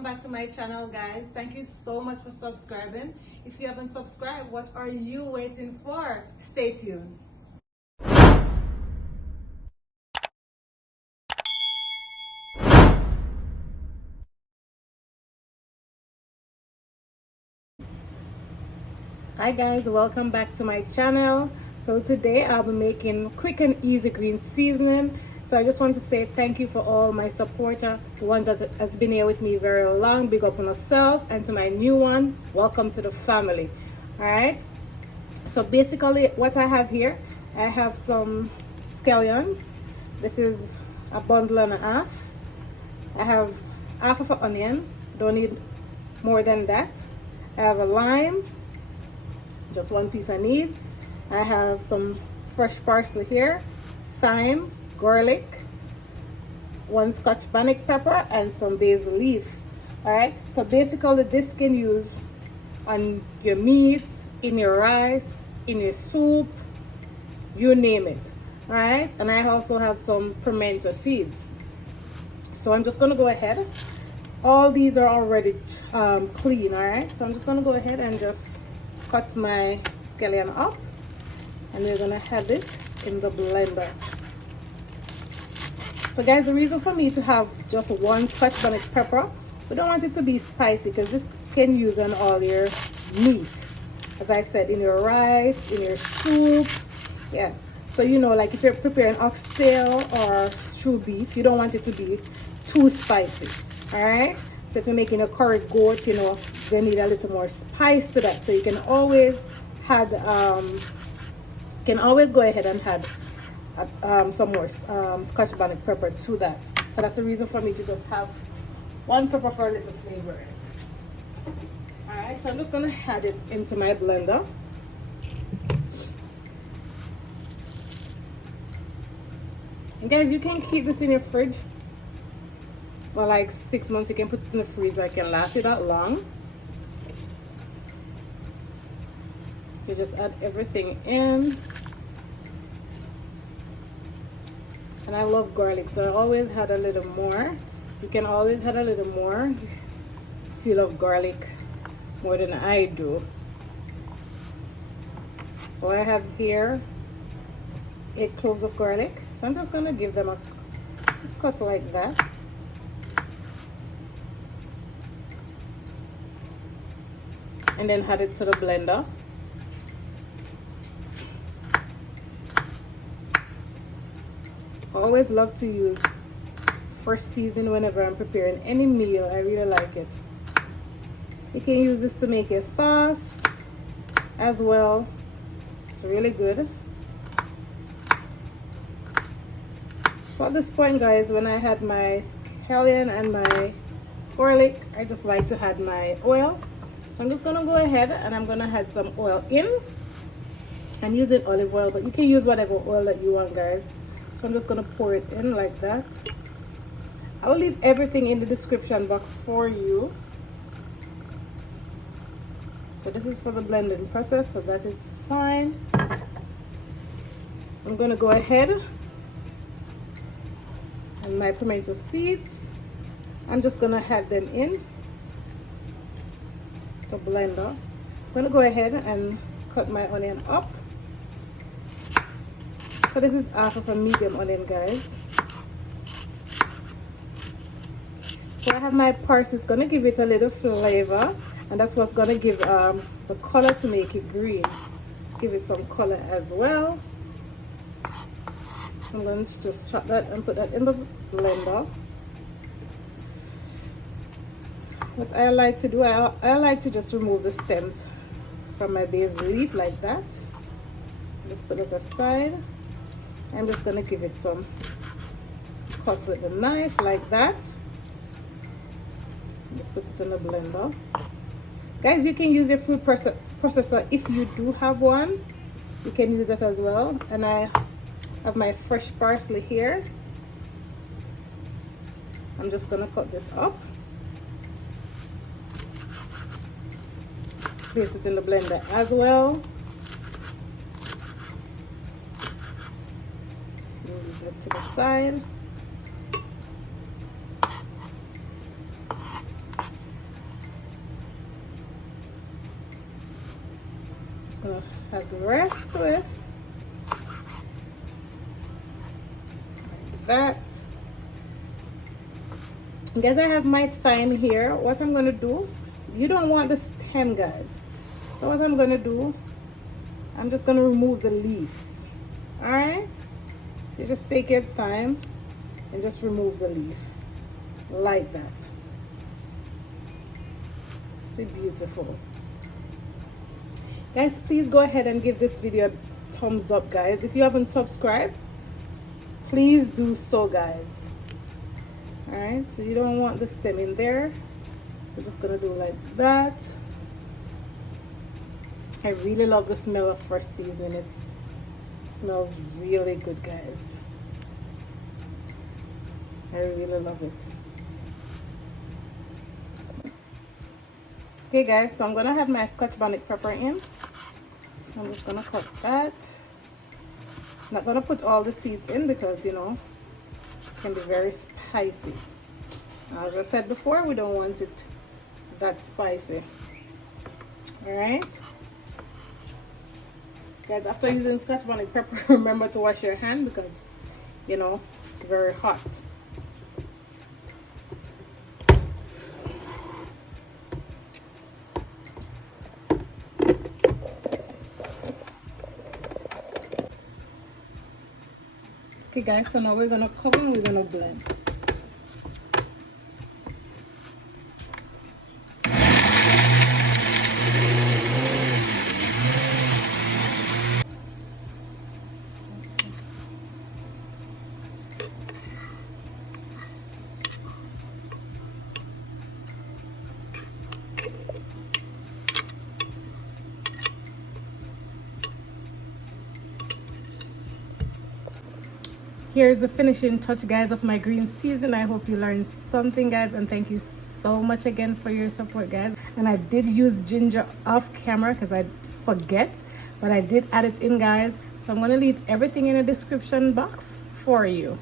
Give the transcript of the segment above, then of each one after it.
welcome back to my channel, guys. Thank you so much for subscribing. If you haven't subscribed, what are you waiting for? Stay tuned. Hi guys, welcome back to my channel. So today I'll be making quick and easy green seasoning. So I just want to say thank you for all my supporter, the ones that has been here with me very long. Big up on yourself, and to my new one, welcome to the family. All right, so basically what I have here, I have some scallions. This is a bundle and a half. I have half of an onion, don't need more than that. I have a lime, just one piece I need. I have some fresh parsley here, thyme, garlic, one scotch bonnet pepper, and some basil leaf. All right, so basically this can use on your meat, in your rice, in your soup, you name it. All right, and I also have some pimento seeds. So I'm just gonna go ahead, all these are already clean. All right, so I'm just gonna go ahead and just cut my scallion up, and we're gonna have it in the blender. So guys, the reason for me to have just one scotch bonnet pepper, we don't want it to be spicy because this can use on all your meat, as I said, in your rice, in your soup. Yeah, so you know, like if you're preparing oxtail or stew beef, you don't want it to be too spicy. All right, so if you're making a curry goat, you know, you need a little more spice to that. So you can always add go ahead and add some more scotch bonnet pepper to that. So that's the reason for me to just have one pepper for a little flavor. All right, so I'm just gonna add it into my blender. And guys, you can keep this in your fridge for like 6 months. You can put it in the freezer, it can last you that long. You just add everything in. And I love garlic, so I always had a little more. You can always add a little more if you love garlic more than I do. So I have here 8 cloves of garlic. So I'm just gonna give them a just cut like that. And then add it to the blender. I always love to use fresh seasoning whenever I'm preparing any meal. I really like it. You can use this to make a sauce as well. It's really good. So at this point, guys, when I had my scallion and my garlic, I just like to add my oil. So I'm just gonna go ahead and I'm gonna add some oil in. I'm using olive oil, but you can use whatever oil that you want, guys. So I'm just gonna pour it in like that. I'll leave everything in the description box for you. So this is for the blending process, so that is fine. I'm gonna go ahead and my pimento seeds, I'm just gonna add them in the blender. I'm gonna go ahead and cut my onion up. So this is half of a medium onion, guys. So I have my parsley. It's gonna give it a little flavor, and that's what's gonna give the color to make it green. Give it some color as well. I'm going to just chop that and put that in the blender. What I like to do, I like to just remove the stems from my basil leaf like that. Just put it aside. I'm just going to give it some cut with the knife like that. Just put it in the blender. Guys, you can use your food processor if you do have one. You can use it as well. And I have my fresh parsley here. I'm just going to cut this up. Place it in the blender as well. Move that to the side. Just gonna add the rest to it. Like that. Guys, I have my thyme here. What I'm gonna do, you don't want the stem, guys. So what I'm gonna do, I'm just gonna remove the leaves. All right. So you just take your thyme and just remove the leaf like that. See, beautiful. Guys, please go ahead and give this video a thumbs up, guys. If you haven't subscribed, please do so, guys. All right, so you don't want the stem in there, so we're just gonna do like that. I really love the smell of fresh seasoning. It smells really good, guys. I really love it. Okay, guys, so I'm gonna have my scotch bonnet pepper in. So I'm just gonna cut that. Not gonna put all the seeds in because, you know, can be very spicy. As I said before, we don't want it that spicy. All right, guys, after using scotch bonnet pepper, remember to wash your hand because, you know, it's very hot. Okay, guys, so now we're gonna cover and we're gonna blend. Here's the finishing touch, guys, of my green season. I hope you learned something, guys, and thank you so much again for your support, guys. And I did use ginger off camera because I forget, but I did add it in, guys. So I'm going to leave everything in the description box for you.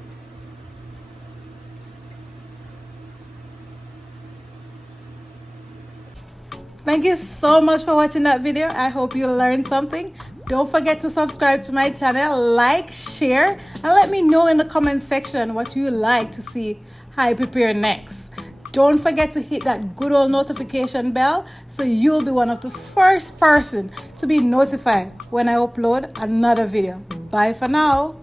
Thank you so much for watching that video. I hope you learned something. Don't forget to subscribe to my channel, like, share, and let me know in the comment section what you like to see I prepare next. Don't forget to hit that good old notification bell so you'll be one of the first person to be notified when I upload another video. Bye for now.